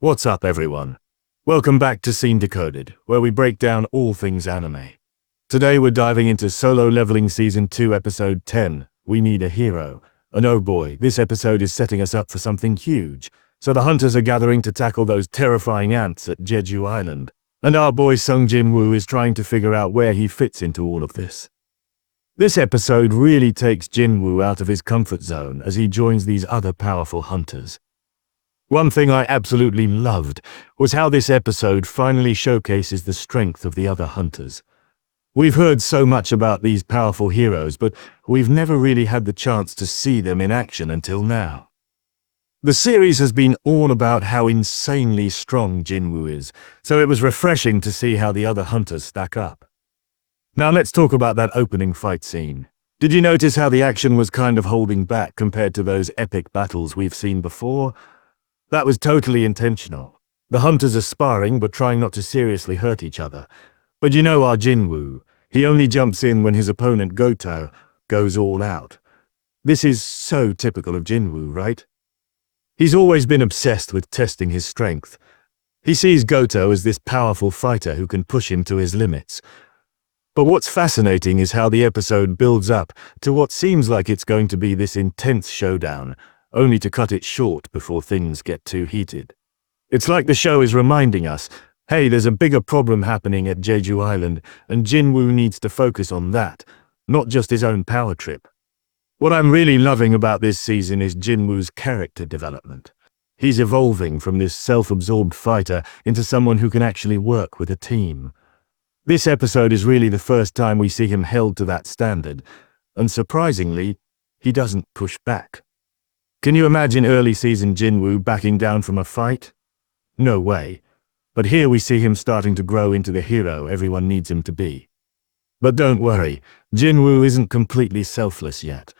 What's up, everyone? Welcome back to Scene Decoded, where we break down all things anime. Today we're diving into Solo Leveling Season 2, Episode 10, We Need a Hero. And oh boy, this episode is setting us up for something huge. So the hunters are gathering to tackle those terrifying ants at Jeju Island. And our boy Jin-Woo is trying to figure out where he fits into all of this. This episode really takes Jin-Woo out of his comfort zone as he joins these other powerful hunters. One thing I absolutely loved was how this episode finally showcases the strength of the other hunters. We've heard so much about these powerful heroes, but we've never really had the chance to see them in action until now. The series has been all about how insanely strong Jin-Woo is, so it was refreshing to see how the other hunters stack up. Now let's talk about that opening fight scene. Did you notice how the action was kind of holding back compared to those epic battles we've seen before? That was totally intentional. The hunters are sparring but trying not to seriously hurt each other. But you know our Jin-Woo, he only jumps in when his opponent Goto goes all out. This is so typical of Jin-Woo, right? He's always been obsessed with testing his strength. He sees Goto as this powerful fighter who can push him to his limits. But what's fascinating is how the episode builds up to what seems like it's going to be this intense showdown, only to cut it short before things get too heated. It's like the show is reminding us, hey, there's a bigger problem happening at Jeju Island, and Jin-Woo needs to focus on that, not just his own power trip. What I'm really loving about this season is Jin-Woo's character development. He's evolving from this self-absorbed fighter into someone who can actually work with a team. This episode is really the first time we see him held to that standard, and surprisingly, he doesn't push back. Can you imagine early season Jin-Woo backing down from a fight? No way. But here we see him starting to grow into the hero everyone needs him to be. But don't worry, Jin-Woo isn't completely selfless yet.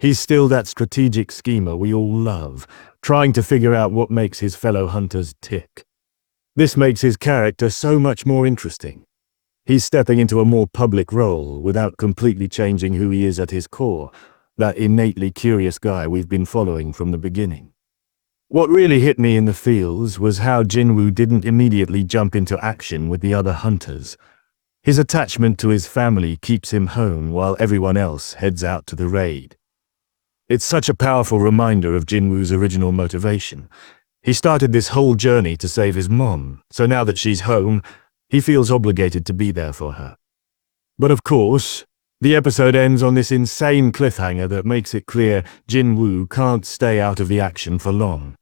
He's still that strategic schemer we all love, trying to figure out what makes his fellow hunters tick. This makes his character so much more interesting. He's stepping into a more public role without completely changing who he is at his core, that innately curious guy we've been following from the beginning. What really hit me in the feels was how Jin-Woo didn't immediately jump into action with the other hunters. His attachment to his family keeps him home while everyone else heads out to the raid. It's such a powerful reminder of Jin-Woo's original motivation. He started this whole journey to save his mom, so now that she's home, he feels obligated to be there for her. But of course, the episode ends on this insane cliffhanger that makes it clear Jin-Woo can't stay out of the action for long.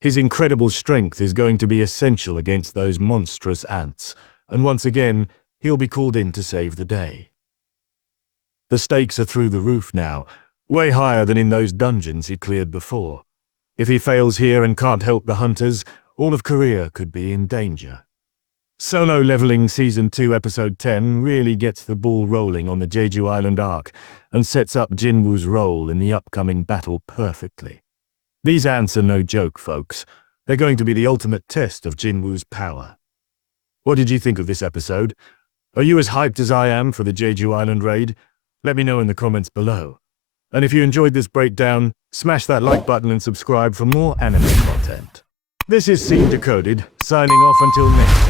His incredible strength is going to be essential against those monstrous ants, and once again, he'll be called in to save the day. The stakes are through the roof now, way higher than in those dungeons he cleared before. If he fails here and can't help the hunters, all of Korea could be in danger. Solo Leveling Season 2 Episode 10 really gets the ball rolling on the Jeju Island arc and sets up Jin-Woo's role in the upcoming battle perfectly. These ants are no joke, folks. They're going to be the ultimate test of Jin-Woo's power. What did you think of this episode? Are you as hyped as I am for the Jeju Island raid? Let me know in the comments below. And if you enjoyed this breakdown, smash that like button and subscribe for more anime content. This is Scene Decoded, signing off until next time.